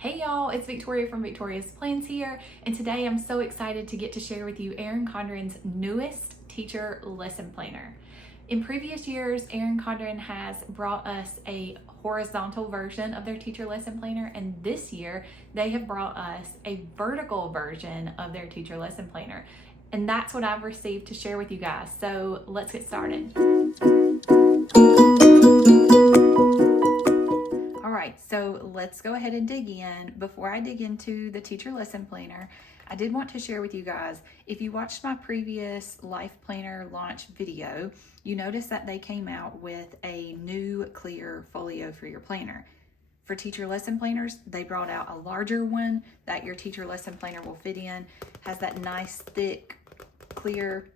Hey y'all, it's Victoria from Victoria's Plans here, and today I'm so excited to get to share with you Erin Condren's newest teacher lesson planner. In previous years, Erin Condren has brought us a horizontal version of their teacher lesson planner, and this year they have brought us a vertical version of their teacher lesson planner. And that's what I've received to share with you guys. So let's get started. All right, so let's go ahead and dig in. Before I dig into the teacher lesson planner, I did want to share with you guys, if you watched my previous life planner launch video, you noticed that they came out with a new clear folio for your planner. For teacher lesson planners, they brought out a larger one that your teacher lesson planner will fit in. Has that nice thick clear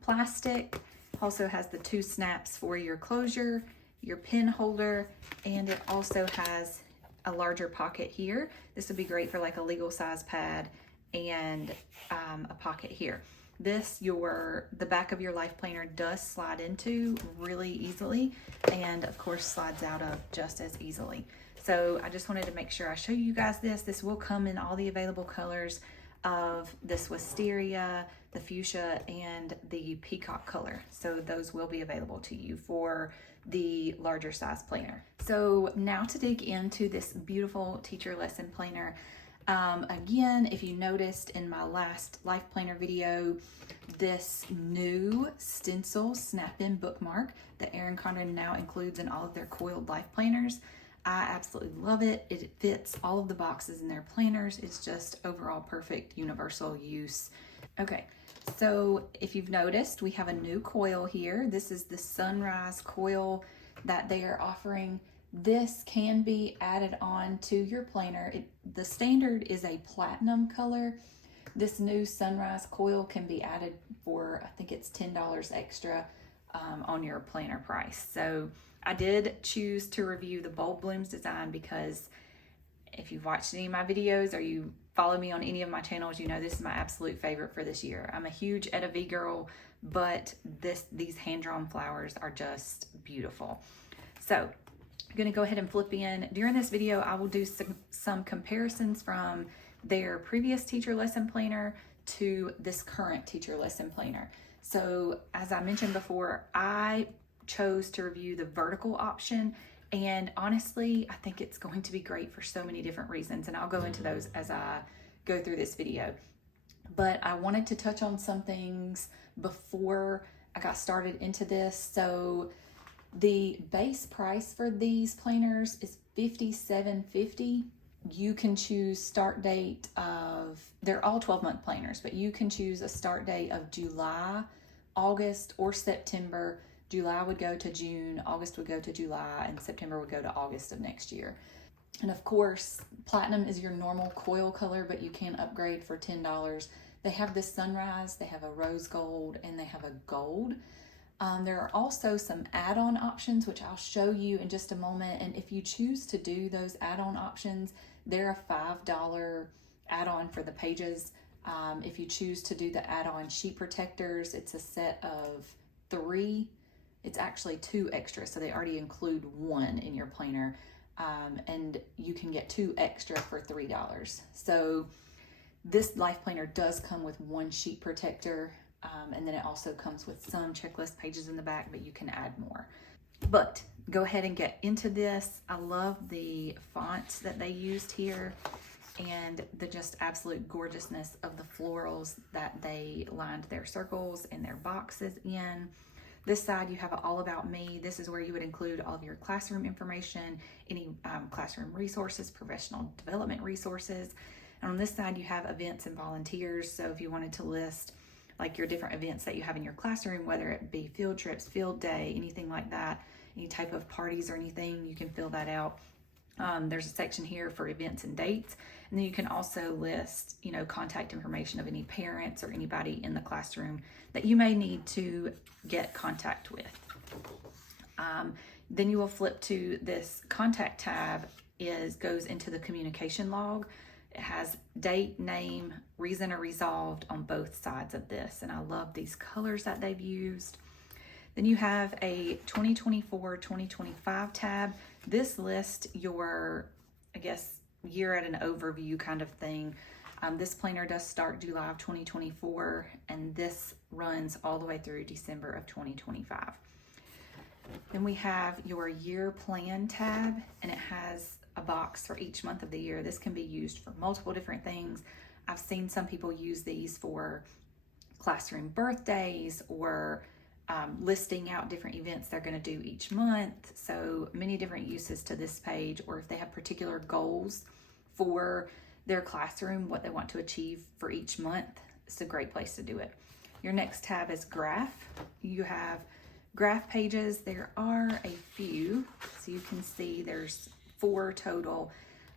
plastic. Also has the 2 snaps for your closure, your pen holder, and it also has a larger pocket here. This would be great for like a legal size pad and a pocket here. The back of your life planner does slide into really easily, and of course slides out of just as easily. So I just wanted to make sure I show you guys this. This will come in all the available colors of this wisteria, the fuchsia, and the peacock color. So those will be available to you for the larger size planner. So now to dig into this beautiful teacher lesson planner. Again, if you noticed in my last life planner video, this new stencil snap-in bookmark that Erin Condren now includes in all of their coiled life planners. I absolutely love it. It fits all of the boxes in their planners. It's just overall perfect universal use. Okay, so if you've noticed, we have a new coil here. This is the Sunrise Coil that they are offering. This can be added on to your planner. The standard is a platinum color. This new Sunrise Coil can be added for, I think it's $10 extra on your planner price. So I did choose to review the Bold Blooms design because if you've watched any of my videos or you follow me on any of my channels, you know this is my absolute favorite for this year. I'm a huge Etta V girl, but these hand-drawn flowers are just beautiful. So I'm gonna go ahead and flip in. During this video, I will do some comparisons from their previous teacher lesson planner to this current teacher lesson planner. So as I mentioned before, I chose to review the vertical option, and honestly I think it's going to be great for so many different reasons, and I'll go into those as I go through this video. But I wanted to touch on some things before I got started into this. So the base price for these planners is $57.50. You can choose start date of, they're all 12-month planners, but you can choose a start date of July, August, or September. July would go to June, August would go to July, and September would go to August of next year. And of course, platinum is your normal coil color, but you can upgrade for $10. They have this sunrise, they have a rose gold, and they have a gold. There are also some add-on options, which I'll show you in just a moment. And if you choose to do those add-on options, they're a $5 add-on for the pages. If you choose to do the add-on sheet protectors, it's a set of 3. It's actually 2 extra, so they already include 1 in your planner, and you can get 2 extra for $3. So this life planner does come with 1 sheet protector, and then it also comes with some checklist pages in the back, but you can add more. But go ahead and get into this. I love the fonts that they used here and the just absolute gorgeousness of the florals that they lined their circles and their boxes in. This side, you have All About Me. This is where you would include all of your classroom information, any classroom resources, professional development resources. And on this side, you have events and volunteers. So if you wanted to list like your different events that you have in your classroom, whether it be field trips, field day, anything like that, any type of parties or anything, you can fill that out. There's a section here for events and dates. And then you can also list, contact information of any parents or anybody in the classroom that you may need to get contact with. Then you will flip to this contact tab, goes into the communication log. It has date, name, reason, or resolved on both sides of this. And I love these colors that they've used. Then you have a 2024-2025 tab. This lists your year at an overview kind of thing. This planner does start July of 2024, and this runs all the way through December of 2025. Then we have your year plan tab, and it has a box for each month of the year. This can be used for multiple different things. I've seen some people use these for classroom birthdays or listing out different events they're going to do each month. So many different uses to this page, or if they have particular goals for their classroom, what they want to achieve for each month, it's a great place to do it. Your next tab is graph. You have graph pages. There are a few, so you can see there's 4 total.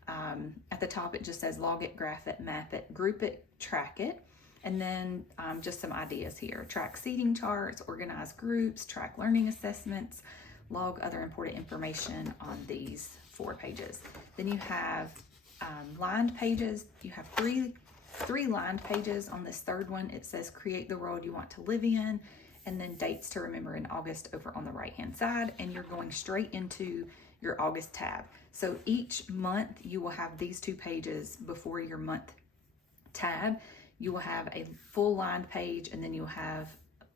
At the top it just says log it, graph it, map it, group it, track it. And then just some ideas here. Track seating charts, organize groups, track learning assessments, log other important information on these 4 pages. Then you have lined pages. You have three lined pages. On this 3rd one, it says create the world you want to live in, and then dates to remember in August over on the right-hand side. And you're going straight into your August tab. So each month you will have these 2 pages before your month tab. You will have a full lined page, and then you'll have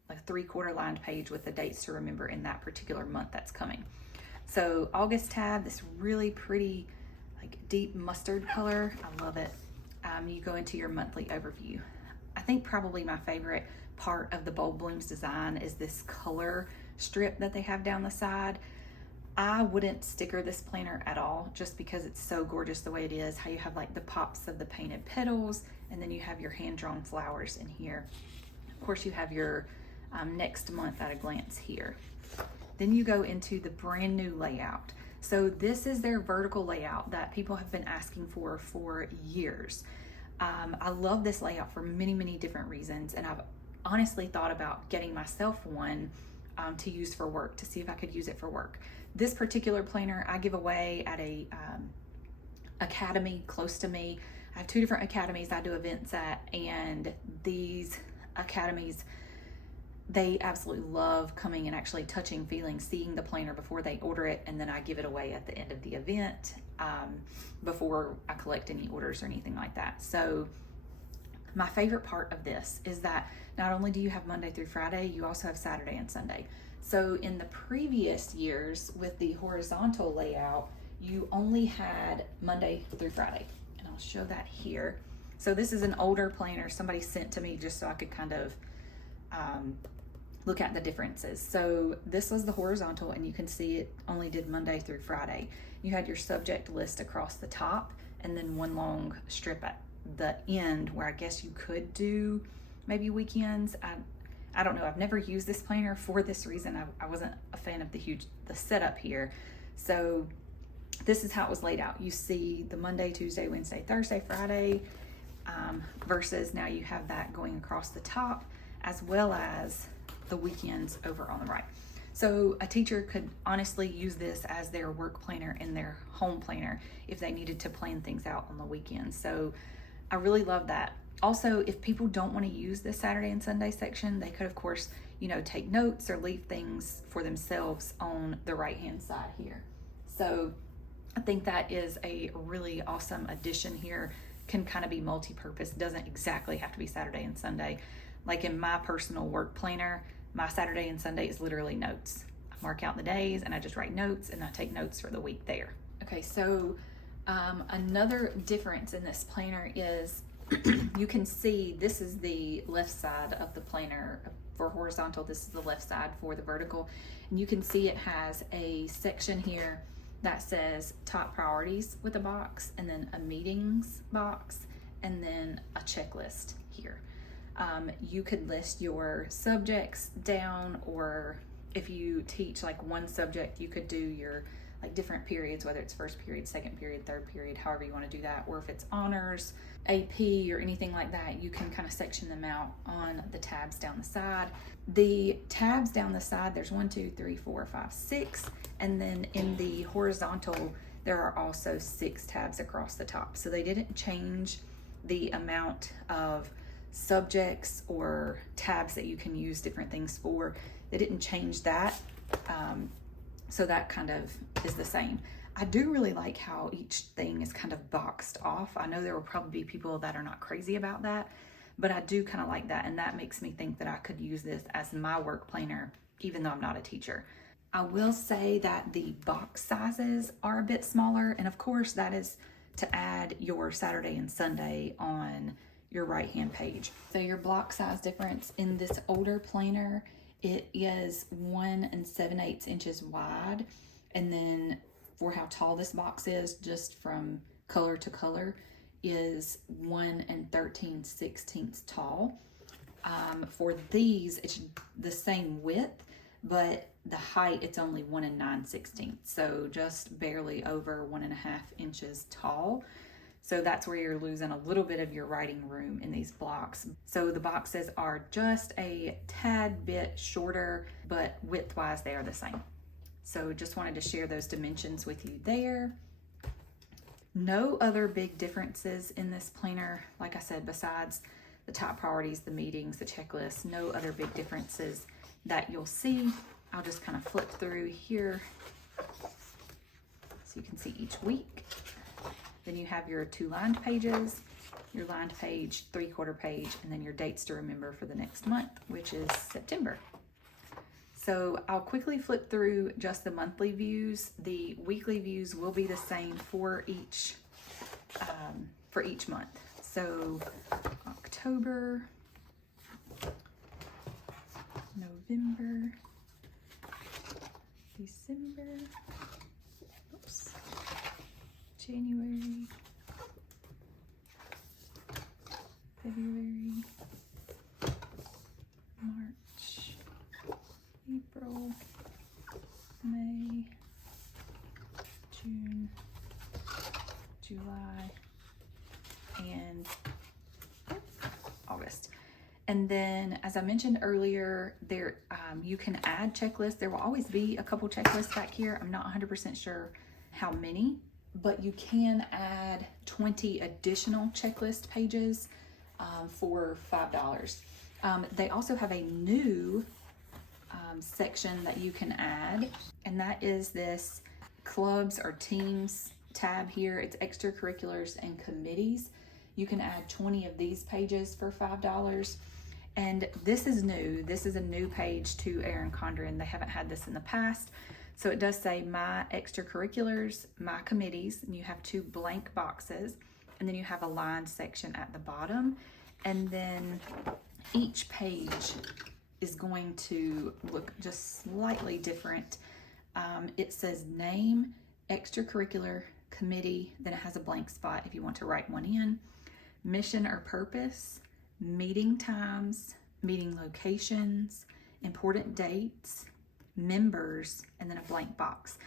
a 3/4 lined page with the dates to remember in that particular month that's coming. So August tab, this really pretty like deep mustard color. I love it. You go into your monthly overview. I think probably my favorite part of the Bold Blooms design is this color strip that they have down the side. I wouldn't sticker this planner at all, just because it's so gorgeous the way it is, how you have like the pops of the painted petals, and then you have your hand-drawn flowers in here. Of course, you have your next month at a glance here. Then you go into the brand new layout. So this is their vertical layout that people have been asking for years. I love this layout for many, many different reasons, and I've honestly thought about getting myself one to use for work, to see if I could use it for work. This particular planner I give away at a academy close to me. I have 2 different academies I do events at, and these academies, they absolutely love coming and actually touching, feeling, seeing the planner before they order it, and then I give it away at the end of the event before I collect any orders or anything like that. So my favorite part of this is that not only do you have Monday through Friday, you also have Saturday and Sunday. So in the previous years with the horizontal layout, you only had Monday through Friday, and I'll show that here. So this is an older planner somebody sent to me just so I could kind of look at the differences. So this was the horizontal, and you can see it only did Monday through Friday. You had your subject list across the top, and then one long strip at the end where I guess you could do maybe weekends. I don't know. I've never used this planner for this reason. I wasn't a fan of the setup here. So this is how it was laid out. You see the Monday, Tuesday, Wednesday, Thursday, Friday, versus now you have that going across the top, as well as the weekends over on the right. So a teacher could honestly use this as their work planner and their home planner if they needed to plan things out on the weekends. So I really love that. Also, if people don't want to use this Saturday and Sunday section, they could, of course, take notes or leave things for themselves on the right-hand side here. So I think that is a really awesome addition here. Can kind of be multi-purpose. Doesn't exactly have to be Saturday and Sunday. Like in my personal work planner, my Saturday and Sunday is literally notes. I mark out the days and I just write notes, and I take notes for the week there. Okay, so another difference in this planner is you can see this is the left side of the planner for horizontal. This is the left side for the vertical. And you can see it has a section here that says top priorities with a box, and then a meetings box, and then a checklist here. You could list your subjects down, or if you teach like one subject, you could do your like different periods, whether it's first period, second period, third period, however you want to do that. Or if it's honors, AP, or anything like that, you can kind of section them out on the tabs down the side. The tabs down the side, there's 1, 2, 3, 4, 5, 6. And then in the horizontal, there are also 6 tabs across the top. So they didn't change the amount of subjects or tabs that you can use different things for. They didn't change that. So that kind of is the same. I do really like how each thing is kind of boxed off. I know there will probably be people that are not crazy about that, but I do kind of like that, and that makes me think that I could use this as my work planner, even though I'm not a teacher. I will say that the box sizes are a bit smaller, and of course that is to add your Saturday and Sunday on your right-hand page. So your block size difference in this older planner, it is 1 7/8 inches wide, and then for how tall this box is, just from color to color, is 1 13/16 tall. For these, it's the same width, but the height, it's only 1 9/16, so just barely over 1.5 inches tall. So that's where you're losing a little bit of your writing room in these blocks. So the boxes are just a tad bit shorter, but width-wise, they are the same. So just wanted to share those dimensions with you there. No other big differences in this planner. Like I said, besides the top priorities, the meetings, the checklist, no other big differences that you'll see. I'll just kind of flip through here so you can see each week. Then you have your 2 lined pages, your lined page, 3/4 page, and then your dates to remember for the next month, which is September. So I'll quickly flip through just the monthly views. The weekly views will be the same for each month. So October, November, December, oops, January, February, March, April, May, June, July, and August. And then, as I mentioned earlier, there you can add checklists. There will always be a couple checklists back here. I'm not 100% sure how many, but you can add 20 additional checklist pages for $5. They also have a new section that you can add, and that is this clubs or teams tab here. It's extracurriculars and committees. You can add 20 of these pages for $5. And this is new. This is a new page to Erin Condren. They haven't had this in the past. So it does say my extracurriculars, my committees, and you have 2 blank boxes, and then you have a lined section at the bottom. And then each page is going to look just slightly different. It says name, extracurricular, committee, then it has a blank spot if you want to write one in, mission or purpose, meeting times, meeting locations, important dates, members, and then a blank box.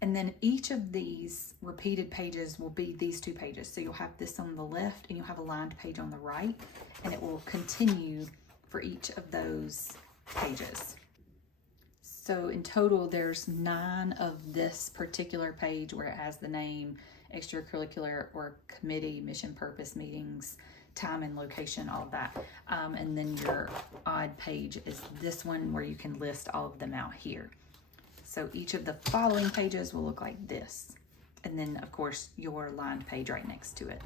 And then each of these repeated pages will be these 2 pages. So you'll have this on the left and you'll have a lined page on the right, and it will continue for each of those pages. So in total, there's 9 of this particular page where it has the name, extracurricular or committee, mission, purpose, meetings, time and location, all of that. And then your odd page is this one where you can list all of them out here. So each of the following pages will look like this. And then of course your lined page right next to it.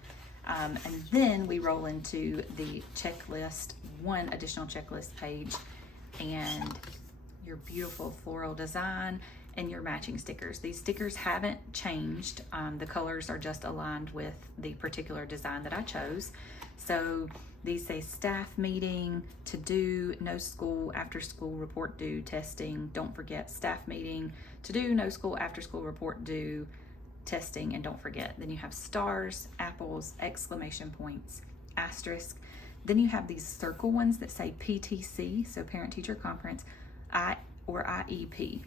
And then we roll into the checklist, 1 additional checklist page, and your beautiful floral design and your matching stickers. These stickers haven't changed. The colors are just aligned with the particular design that I chose. So these say staff meeting, to do, no school, after school, report due, testing, don't forget, staff meeting, to do, no school, after school, report due, testing, and don't forget. Then you have stars, apples, exclamation points, asterisk. Then you have these circle ones that say PTC, so parent teacher conference, or IEP.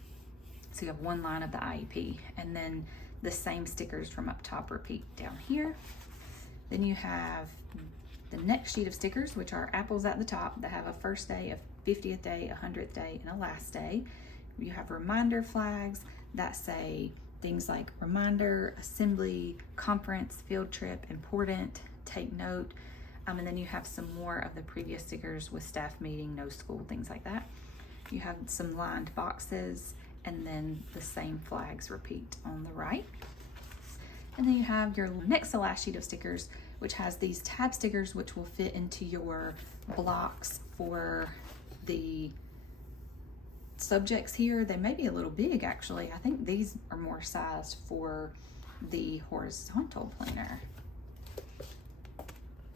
So you have 1 line of the IEP, and then the same stickers from up top repeat down here. Then you have the next sheet of stickers, which are apples at the top that have a first day, a 50th day, a 100th day, and a last day. You have reminder flags that say things like reminder, assembly, conference, field trip, important, take note. And then you have some more of the previous stickers with staff meeting, no school, things like that. You have some lined boxes, and then the same flags repeat on the right. And then you have your next to last sheet of stickers, which has these tab stickers, which will fit into your blocks for the subjects here. They may be a little big actually. I think these are more sized for the horizontal planner.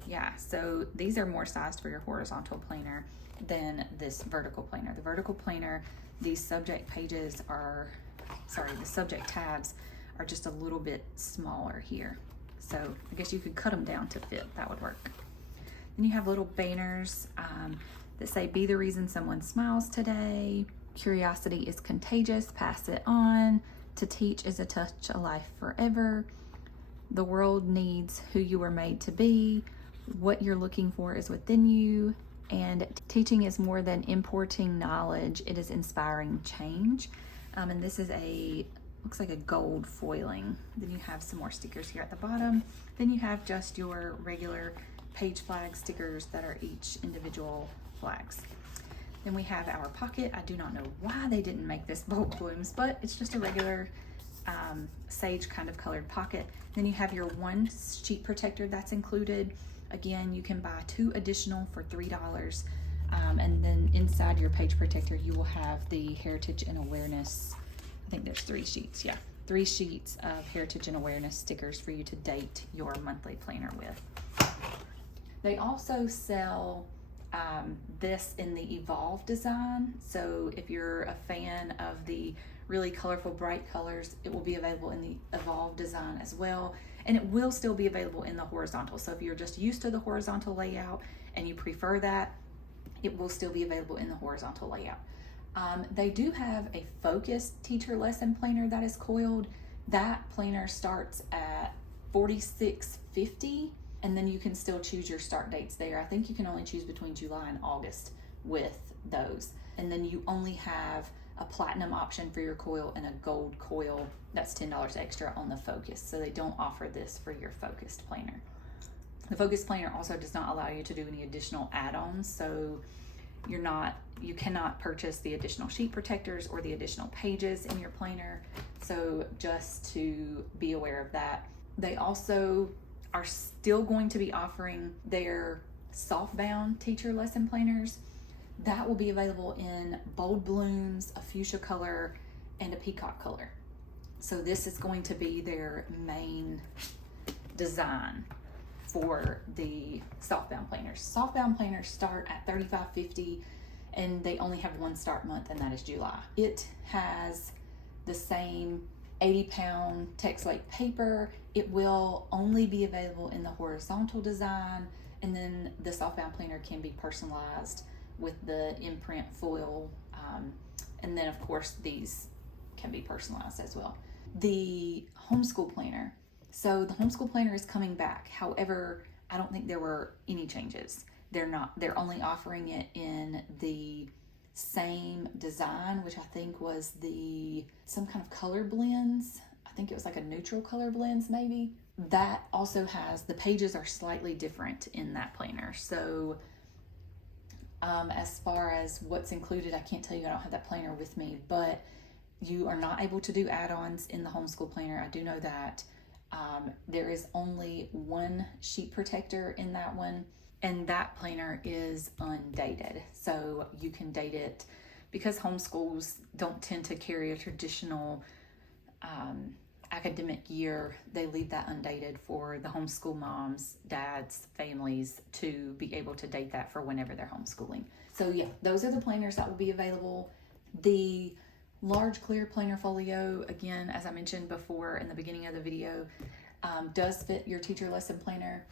Yeah, so these are more sized for your horizontal planner than this vertical planner. The vertical planner, these subject pages are, the subject tabs are just a little bit smaller here. So I guess you could cut them down to fit, that would work. Then you have little banners that say, "Be the reason someone smiles today," "Curiosity is contagious, pass it on," "To teach is a touch of life forever," "The world needs who you were made to be," "What you're looking for is within you," and "Teaching is more than importing knowledge, it is inspiring change." And this is looks like a gold foiling. Then you have some more stickers here at the bottom. Then you have just your regular page flag stickers that are each individual flags. Then we have our pocket. I do not know why they didn't make this bulk blooms, but it's just a regular sage kind of colored pocket. Then you have your one sheet protector that's included. Again, you can buy 2 additional for $3. And then inside your page protector, you will have the Heritage and Awareness. I think there's 3 sheets, yeah. 3 sheets of Heritage and Awareness stickers for you to date your monthly planner with. They also sell this in the Evolve design. So if you're a fan of the really colorful, bright colors, it will be available in the Evolve design as well. And it will still be available in the horizontal. So if you're just used to the horizontal layout and you prefer that, it will still be available in the horizontal layout. They do have a focused teacher lesson planner that is coiled. That planner starts at $46.50, and then you can still choose your start dates there. I think you can only choose between July and August with those. And then you only have a platinum option for your coil and a gold coil. That's $10 extra on the focus. So they don't offer this for your focused planner. The focused planner also does not allow you to do any additional add-ons. So you cannot purchase the additional sheet protectors or the additional pages in your planner. So just to be aware of that. They also are still going to be offering their softbound teacher lesson planners. That will be available in bold blooms, a fuchsia color, and a peacock color. So this is going to be their main design for the softbound planners. Softbound planners start at $35.50, and they only have one start month, and that is July. It has the same 80-pound Texlake paper. It will only be available in the horizontal design, and then the softbound planner can be personalized with the imprint foil, and then of course these can be personalized as well. The homeschool planner. So the homeschool planner is coming back. However, I don't think there were any changes. They're only offering it in the same design, which I think was some kind of color blends. I think it was like a neutral color blends maybe. That also has, the pages are slightly different in that planner. So as far as what's included, I can't tell you, I don't have that planner with me, but you are not able to do add-ons in the homeschool planner. I do know that. There is only one sheet protector in that one, and that planner is undated. So you can date it, because homeschools don't tend to carry a traditional academic year. They leave that undated for the homeschool moms, dads, families to be able to date that for whenever they're homeschooling. So yeah, those are the planners that will be available. The large clear planner folio, again, as I mentioned before in the beginning of the video, does fit your teacher lesson planner.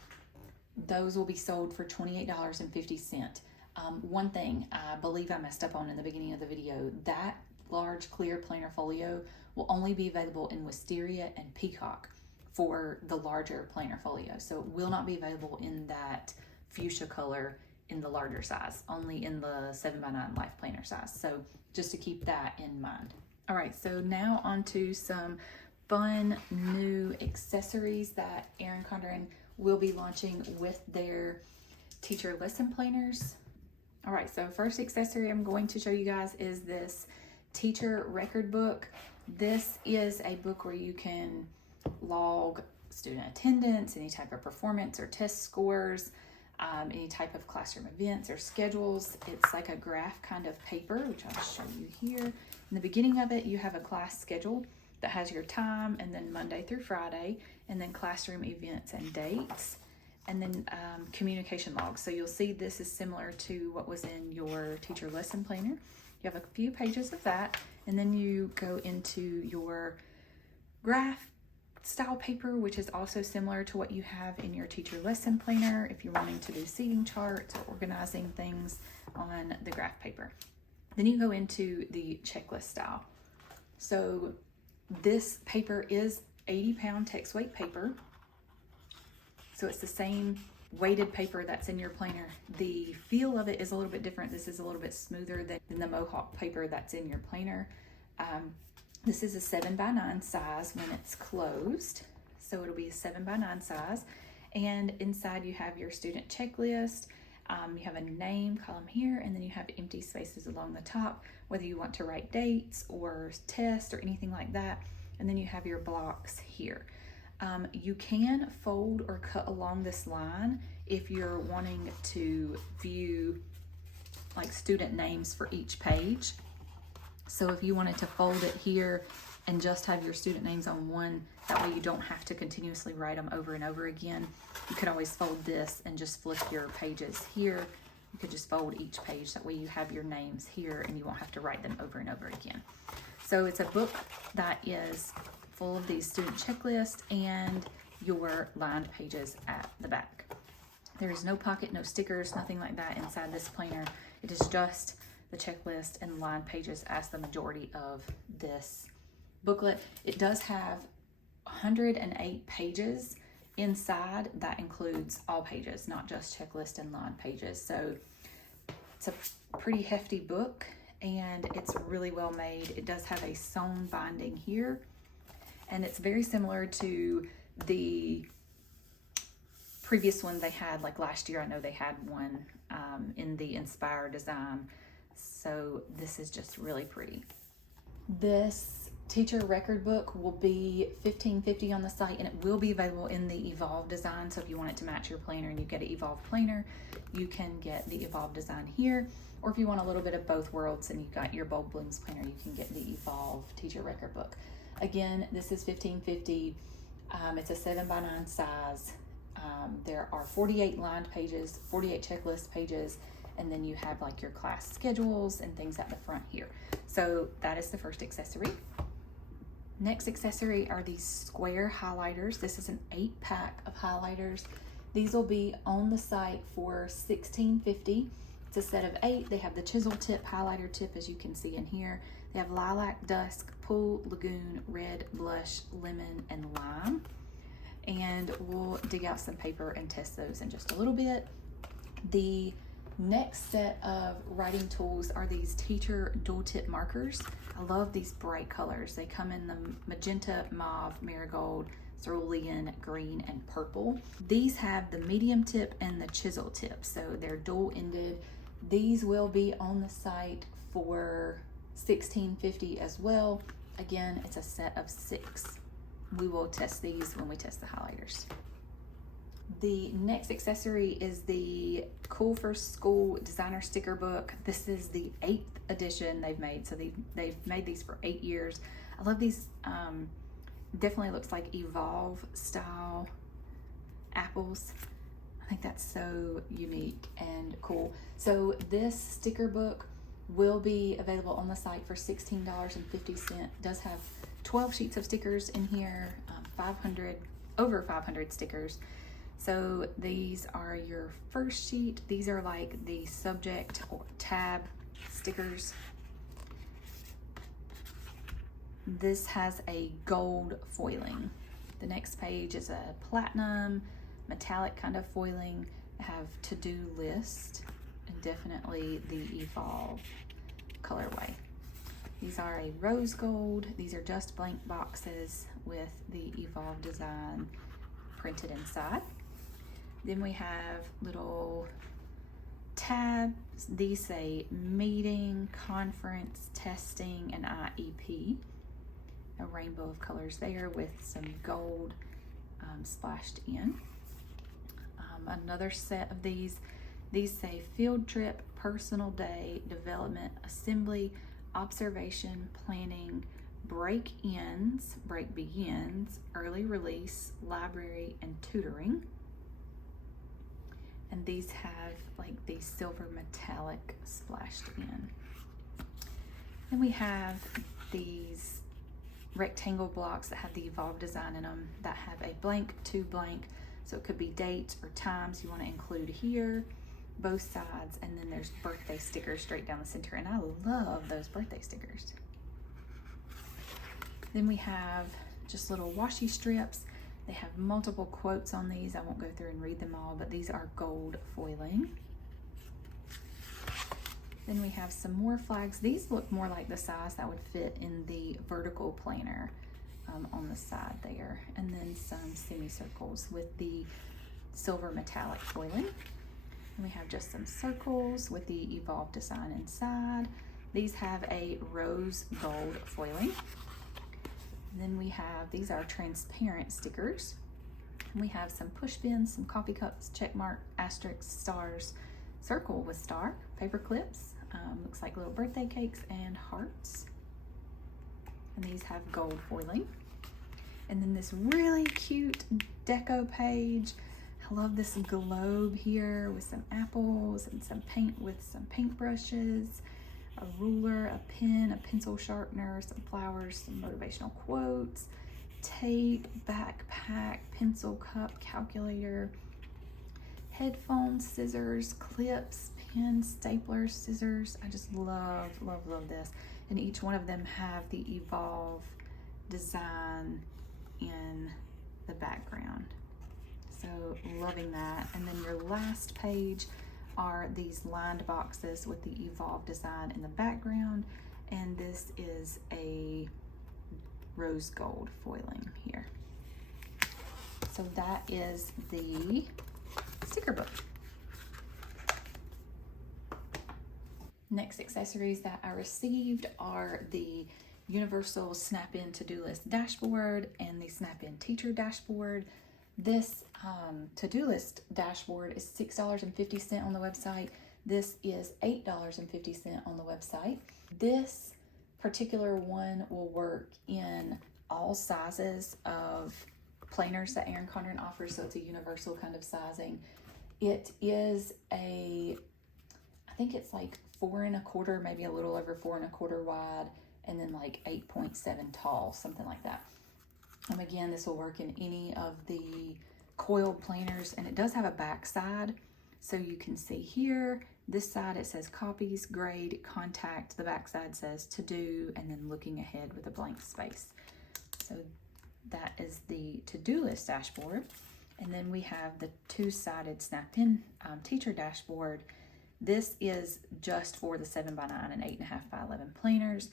Those will be sold for $28.50. One thing I believe I messed up on in the beginning of the video, that large clear planner folio will only be available in wisteria and peacock for the larger planner folio. So it will not be available in that fuchsia color in the larger size, only in the 7x9 life planner size. So just to keep that in mind. All right, so now on to some fun new accessories that Erin Condren will be launching with their teacher lesson planners. All right, so first accessory I'm going to show you guys is this teacher record book. This is a book where you can log student attendance, any type of performance or test scores, any type of classroom events or schedules. It's like a graph kind of paper, which I'll show you here. In the beginning of it, you have a class schedule that has your time, and then Monday through Friday, and then classroom events and dates, and then communication logs. So you'll see this is similar to what was in your teacher lesson planner. You have a few pages of that, and then you go into your graph style paper, which is also similar to what you have in your teacher lesson planner if you're wanting to do seating charts or organizing things on the graph paper. Then you go into the checklist style. So this paper is 80-pound text weight paper. So it's the same weighted paper that's in your planner. The feel of it is a little bit different. This is a little bit smoother than the Mohawk paper that's in your planner. This is a 7x9 size when it's closed. So it'll be a 7x9 size. And inside you have your student checklist. You have a name column here, and then you have empty spaces along the top, whether you want to write dates or test or anything like that. And then you have your blocks here. You can fold or cut along this line if you're wanting to view like student names for each page. So if you wanted to fold it here and just have your student names on one, that way you don't have to continuously write them over and over again. You could always fold this and just flip your pages here. You could just fold each page, that way you have your names here and you won't have to write them over and over again. So it's a book that is full of these student checklists and your lined pages at the back. There is no pocket, no stickers, nothing like that inside this planner. It is just the checklist and lined pages as the majority of this booklet. It does have 108 pages inside. That includes all pages, not just checklist and lined pages. So it's a pretty hefty book and it's really well made. It does have a sewn binding here, and it's very similar to the previous one they had, like last year. I know they had one in the Inspire design. So this is just really pretty. This teacher record book will be $15.50 on the site, and it will be available in the Evolve design. So if you want it to match your planner and you get an Evolve planner, you can get the Evolve design here. Or if you want a little bit of both worlds and you got your Bold Blooms planner, you can get the Evolve teacher record book. Again, this is $15.50. It's a 7x9 size. There are 48 lined pages, 48 checklist pages, and then you have like your class schedules and things at the front here. So that is the first accessory. Next accessory are these square highlighters. This is an 8-pack of highlighters. These will be on the site for $16.50. It's a set of 8. They have the chisel tip, highlighter tip, as you can see in here. They have lilac, dusk, pool, lagoon, red, blush, lemon, and lime. And we'll dig out some paper and test those in just a little bit. The next set of writing tools are these teacher dual tip markers. I love these bright colors. They come in the magenta, mauve, marigold, cerulean, green, and purple. These have the medium tip and the chisel tip, so they're dual ended. These will be on the site for $16.50 as well. Again, it's a set of 6. We will test these when we test the highlighters. The next accessory is the Cool for School designer sticker book. This is the 8th edition they've made. So they've made these for 8 years. I love these. Definitely looks like Evolve style apples. I think that's so unique and cool. So this sticker book will be available on the site for $16.50. It does have 12 sheets of stickers in here, over 500 stickers. So these are your first sheet. These are like the subject or tab stickers. This has a gold foiling. The next page is a platinum, metallic kind of foiling. I have to-do list and definitely the Evolve colorway. These are a rose gold. These are just blank boxes with the Evolve design printed inside. Then we have little tabs. These say meeting, conference, testing, and IEP. A rainbow of colors there with some gold splashed in. Another set of these say field trip, personal day, development, assembly, observation, planning, break begins, early release, library, and tutoring. And these have like these silver metallic splashed in. Then we have these rectangle blocks that have the evolved design in them that have a blank to blank. So it could be dates or times you want to include here, both sides, and then there's birthday stickers straight down the center. And I love those birthday stickers. Then we have just little washi strips. They have multiple quotes on these. I won't go through and read them all, but these are gold foiling. Then we have some more flags. These look more like the size that would fit in the vertical planner on the side there. And then some semicircles with the silver metallic foiling. And we have just some circles with the evolved design inside. These have a rose gold foiling. And then we have, these are transparent stickers. And we have some push pins, some coffee cups, check mark, asterisks, stars, circle with star, paper clips, looks like little birthday cakes, and hearts. And these have gold foiling. And then this really cute deco page. I love this globe here with some apples and some paint with some paintbrushes, a ruler, a pen, a pencil sharpener, some flowers, some motivational quotes, tape, backpack, pencil cup, calculator, headphones, scissors, clips, pens, staplers, scissors. I just love, love, love this. And each one of them have the Evolve design in the background. So loving that. And then your last page are these lined boxes with the Evolve design in the background. And this is a rose gold foiling here. So that is the sticker book. Next accessories that I received are the Universal Snap-in to-do list dashboard and the Snap-in teacher dashboard. This to-do list dashboard is $6.50 on the website. This is $8.50 on the website. This particular one will work in all sizes of planners that Erin Condren offers, so it's a universal kind of sizing. It is I think it's like 4 1/4, maybe a little over 4 1/4 wide, and then like 8.7 tall, something like that. Again, this will work in any of the coiled planners, and it does have a back side. So you can see here, this side it says copies, grade, contact. The back side says to do, and then looking ahead with a blank space. So that is the to-do list dashboard. And then we have the two-sided Snap-in teacher dashboard. This is just for the 7x9 and 8.5x11 planners.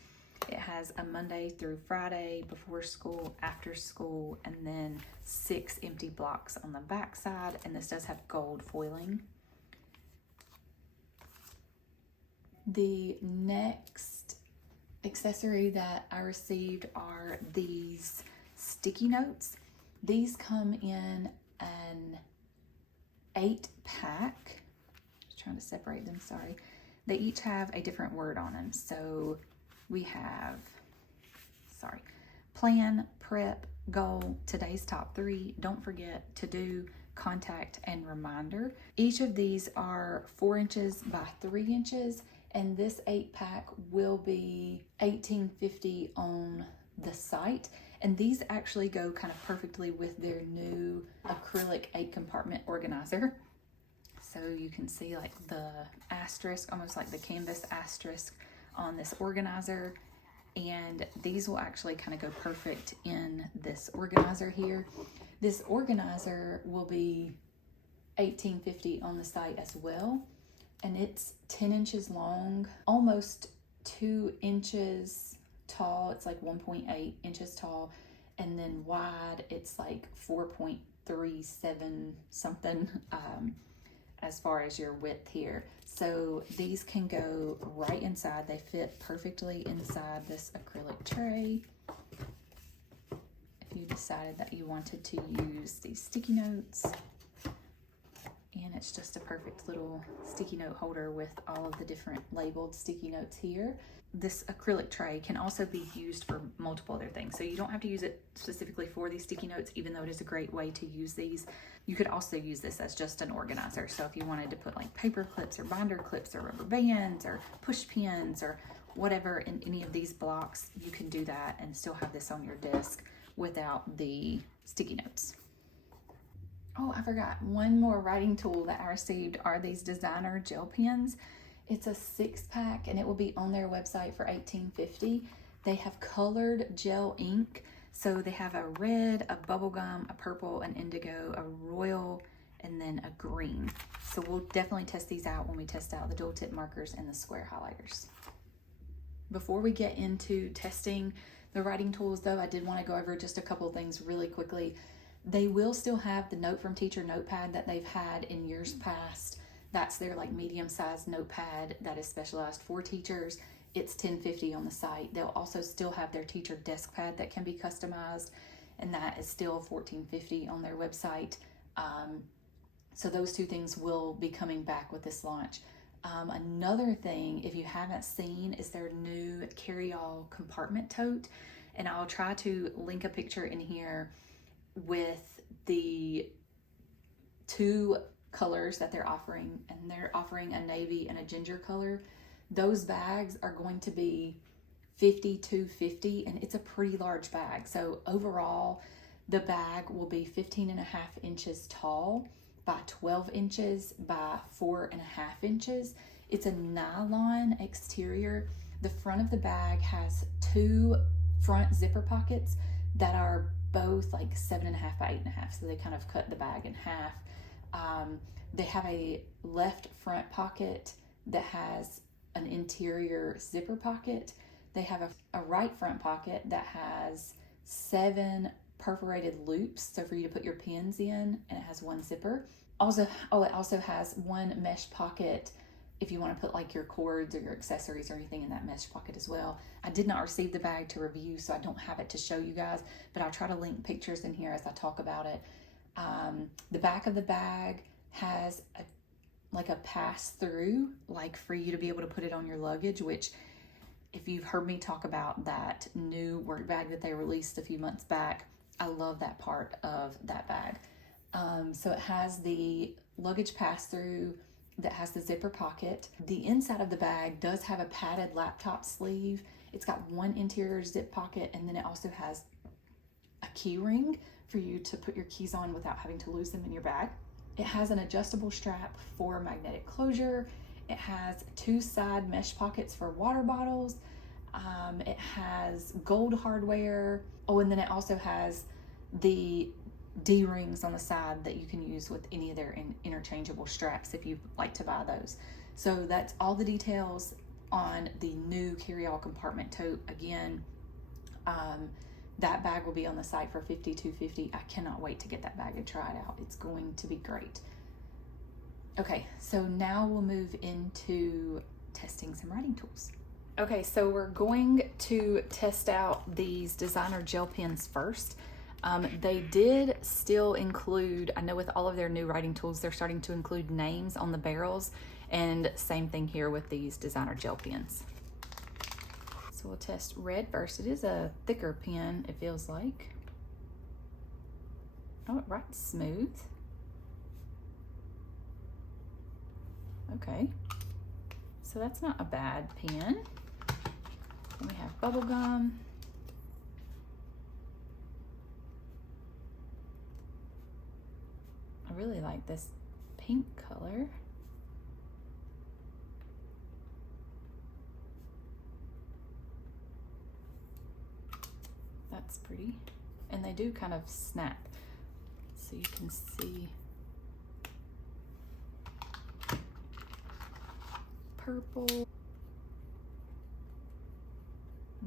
It has a Monday through Friday, before school, after school, and then 6 empty blocks on the back side. And this does have gold foiling. The next accessory that I received are these sticky notes. These come in an 8-pack. Just trying to separate them, sorry. They each have a different word on them. So we have, plan, prep, goal, today's top 3, don't forget, to do, contact, and reminder. Each of these are 4 inches by 3 inches, and this 8-pack will be $18.50 on the site. And these actually go kind of perfectly with their new acrylic 8-compartment organizer. So you can see like the asterisk, almost like the canvas asterisk on this organizer. And these will actually kind of go perfect in this organizer here. This organizer will be $18.50 on the site as well. And it's 10 inches long, almost 2 inches tall. It's like 1.8 inches tall. And then wide, it's like 4.37 something as far as your width here. So these can go right inside. They fit perfectly inside this acrylic tray. If you decided that you wanted to use these sticky notes. And it's just a perfect little sticky note holder with all of the different labeled sticky notes here. This acrylic tray can also be used for multiple other things. So you don't have to use it specifically for these sticky notes, even though it is a great way to use these. You could also use this as just an organizer. So if you wanted to put like paper clips or binder clips or rubber bands or push pins or whatever in any of these blocks, you can do that and still have this on your desk without the sticky notes. Oh, I forgot one more writing tool that I received are these designer gel pens. It's a 6-pack and it will be on their website for $18.50. They have colored gel ink. So they have a red, a bubblegum, a purple, an indigo, a royal, and then a green. So we'll definitely test these out when we test out the dual tip markers and the square highlighters. Before we get into testing the writing tools though, I did want to go over just a couple things really quickly. They will still have the Note from Teacher notepad that they've had in years past. That's their like medium-sized notepad that is specialized for teachers. It's $10.50 on the site. They'll also still have their teacher desk pad that can be customized, and that is still $14.50 on their website. So those two things will be coming back with this launch. Another thing, if you haven't seen, is their new carry-all compartment tote, and I'll try to link a picture in here with the 2 colors that they're offering, and they're offering a navy and a ginger color. Those bags are going to be $52.50, and it's a pretty large bag. So overall, the bag will be 15.5 inches tall by 12 inches by 4.5 inches. It's a nylon exterior. The front of the bag has 2 front zipper pockets that are both like 7.5 by 8.5, so they kind of cut the bag in half. They have a left front pocket that has an interior zipper pocket. They have a right front pocket that has 7 perforated loops, so for you to put your pins in, and it has 1 zipper. It also has 1 mesh pocket if you want to put like your cords or your accessories or anything in that mesh pocket as well. I did not receive the bag to review, so I don't have it to show you guys, but I'll try to link pictures in here as I talk about it. The back of the bag has a pass-through, like for you to be able to put it on your luggage, which if you've heard me talk about that new work bag that they released a few months back, I love that part of that bag. So it has the luggage pass-through that has the zipper pocket. The inside of the bag does have a padded laptop sleeve. It's got 1 interior zip pocket, and then it also has a key ring for you to put your keys on without having to lose them in your bag. It has an adjustable strap for magnetic closure. It has 2 side mesh pockets for water bottles. It has gold hardware. Oh, and then it also has the D-rings on the side that you can use with any of their interchangeable straps if you like to buy those. So that's all the details on the new carry-all compartment tote. Again, that bag will be on the site for $52.50. I cannot wait to get that bag and try it out. It's going to be great. Okay, so now we'll move into testing some writing tools. Okay, so we're going to test out these designer gel pens first. They did still include, I know with all of their new writing tools, they're starting to include names on the barrels, and same thing here with these designer gel pens. So we'll test red first. It is a thicker pen, it feels like. Oh, it writes smooth. Okay, so that's not a bad pen. Then we have bubble gum. I really like this pink color. That's pretty. And they do kind of snap, so you can see purple.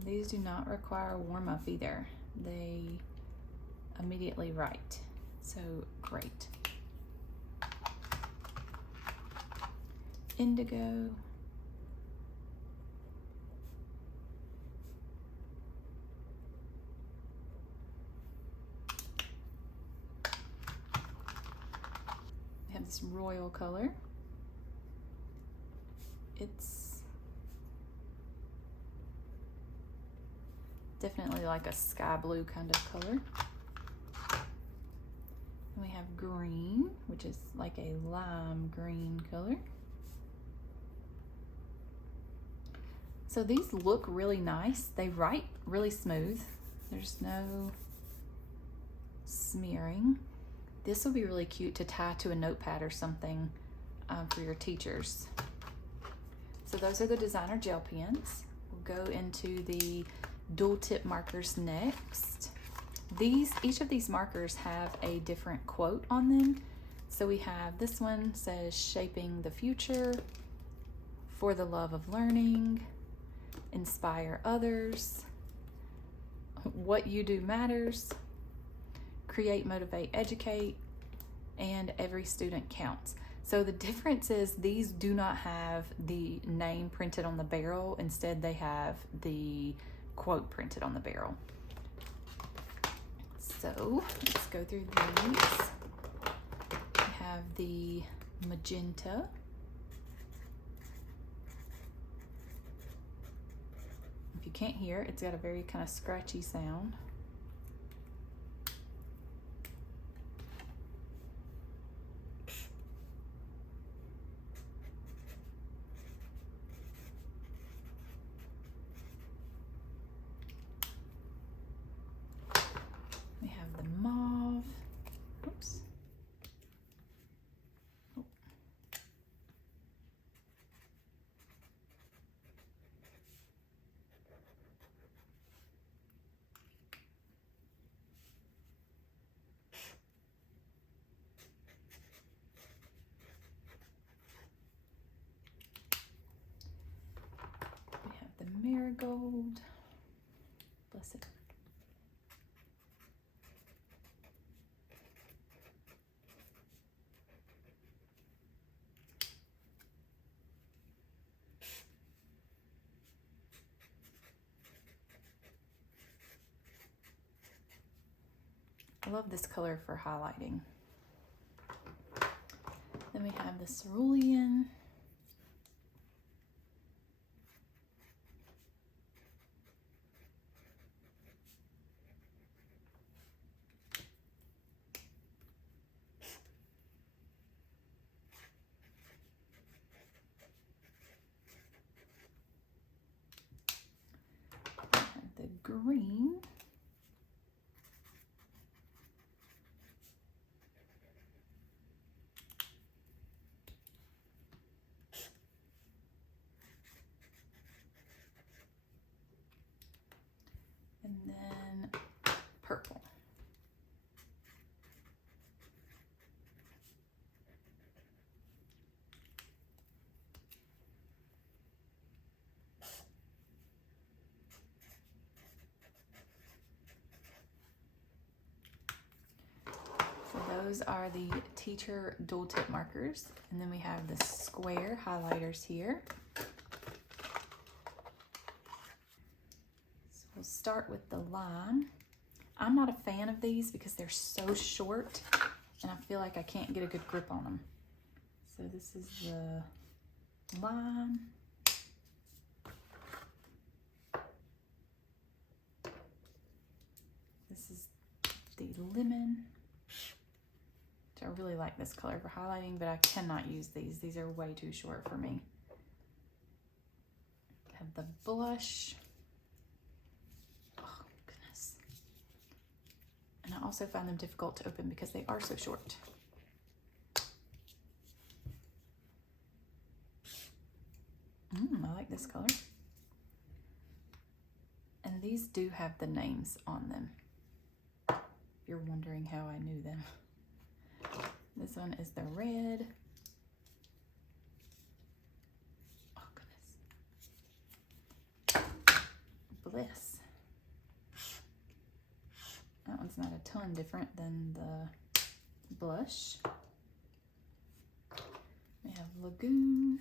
These do not require warm up either. They immediately write, so great. Indigo. have this royal color. It's definitely like a sky blue kind of color. And we have green, which is like a lime green color. So these look really nice. They write really smooth. There's no smearing. This will be really cute to tie to a notepad or something for your teachers. So those are the designer gel pens. We'll go into the dual tip markers next. Each of these markers have a different quote on them. So we have this one says, shaping the future, for the love of learning, inspire others, what you do matters, create, motivate, educate, and every student counts. So the difference is these do not have the name printed on the barrel. Instead, they have the quote printed on the barrel. So let's go through these. We have the magenta. If you can't hear, it's got a very kind of scratchy sound. We have the mauve. Oops. Oh. We have the marigold. Bless it. I love this color for highlighting. Then we have the cerulean. We have the green. And then purple. So those are the teacher dual tip markers. And then we have the square highlighters here. We'll start with the line. I'm not a fan of these because they're so short and I feel like I can't get a good grip on them. So this is the line. This is the lemon. I really like this color for highlighting, but I cannot use these. These are way too short for me. I have the blush. And I also find them difficult to open because they are so short. I like this color. And these do have the names on them, if you're wondering how I knew them. This one is the red. Oh, goodness. Bliss. That one's not a ton different than the blush. We have Lagoon.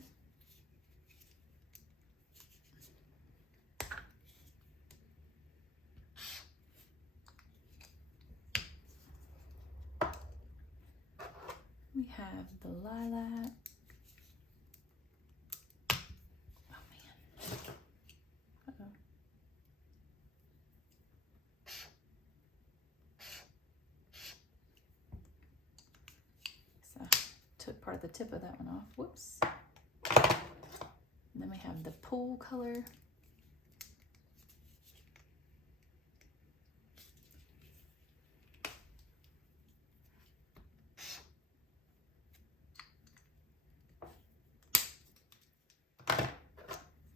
We have the lilac. Oh man. Uh-oh. So I took part of the tip of that one off. Whoops. And then we have the pool color.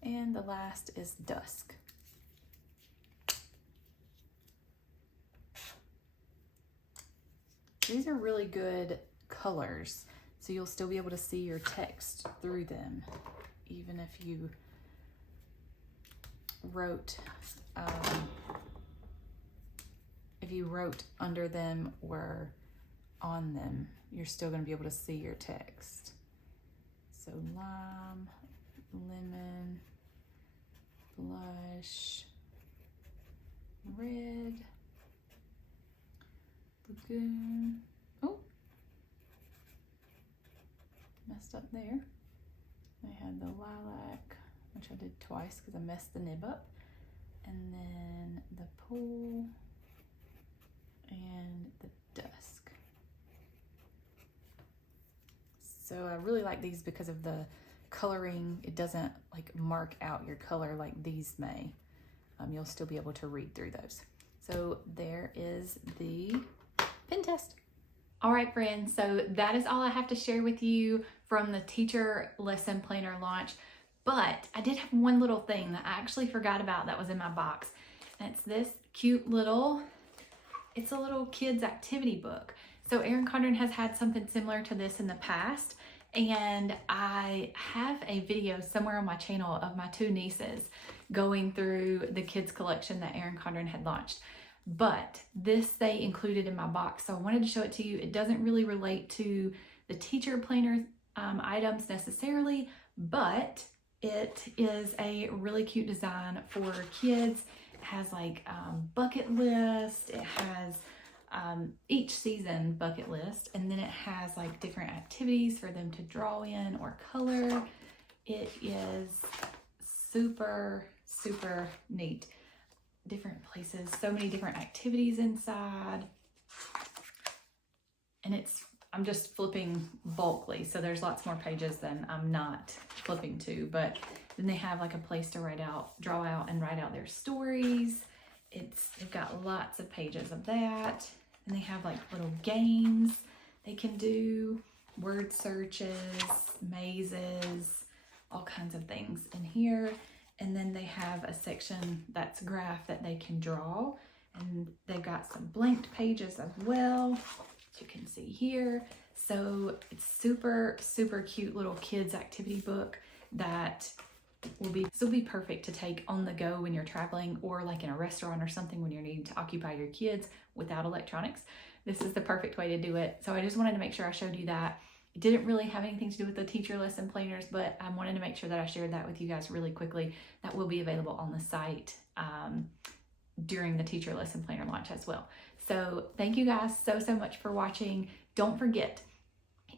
And the last is dusk. These are really good colors, so you'll still be able to see your text through them, even if you wrote under them or on them, you're still going to be able to see your text. So lime, lemon, blush, red, lagoon. Oh, messed up there. I had the lilac, which I did twice because I messed the nib up, and then the pool and the dusk. So I really like these because of the coloring. It doesn't like mark out your color like these may. You'll still be able to read through those. So there is the pen test. All right, friends, so that is all I have to share with you from the teacher lesson planner launch. But I did have one little thing that I actually forgot about that was in my box. And it's this cute little, it's a little kids activity book. So Erin Condren has had something similar to this in the past. And I have a video somewhere on my channel of my two nieces going through the kids collection that Erin Condren had launched. But this they included in my box, so I wanted to show it to you. It doesn't really relate to the teacher planner items necessarily, but it is a really cute design for kids. It has like bucket list, it has each season bucket list, and then it has like different activities for them to draw in or color. It is super, super neat. Different places, so many different activities inside. And I'm just flipping bulkly, so there's lots more pages than I'm not flipping to, but then they have like a place to draw out and write out their stories. They've got lots of pages of that. And they have like little games they can do, word searches, mazes, all kinds of things in here. And then they have a section that's graph that they can draw. And they've got some blanked pages as well, as you can see here. So it's super, super cute little kids activity book that will still be perfect to take on the go when you're traveling, or like in a restaurant or something when you're needing to occupy your kids without electronics. This is the perfect way to do it. So I just wanted to make sure I showed you that. It didn't really have anything to do with the teacher lesson planners, but I wanted to make sure that I shared that with you guys really quickly. That will be available on the site during the teacher lesson planner launch as well. So thank you guys so much for watching. Don't forget,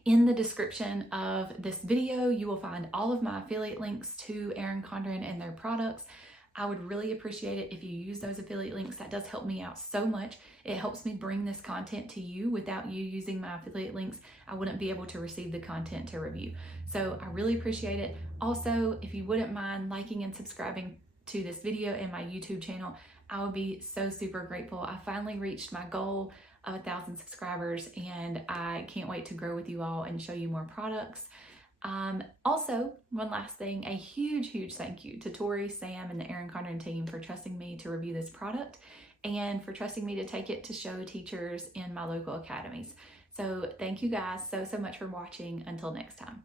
in the description of this video, you will find all of my affiliate links to Erin Condren and their products. I would really appreciate it if you use those affiliate links. That does help me out so much. It helps me bring this content to you. Without you using my affiliate links, I wouldn't be able to receive the content to review. So I really appreciate it. Also, if you wouldn't mind liking and subscribing to this video and my YouTube channel, I would be so super grateful. I finally reached my goal of 1,000 subscribers, and I can't wait to grow with you all and show you more products. Also, one last thing, a huge thank you to Tori, Sam, and the Erin Condren team for trusting me to review this product and for trusting me to take it to show teachers in my local academies. So thank you guys so much for watching. Until next time.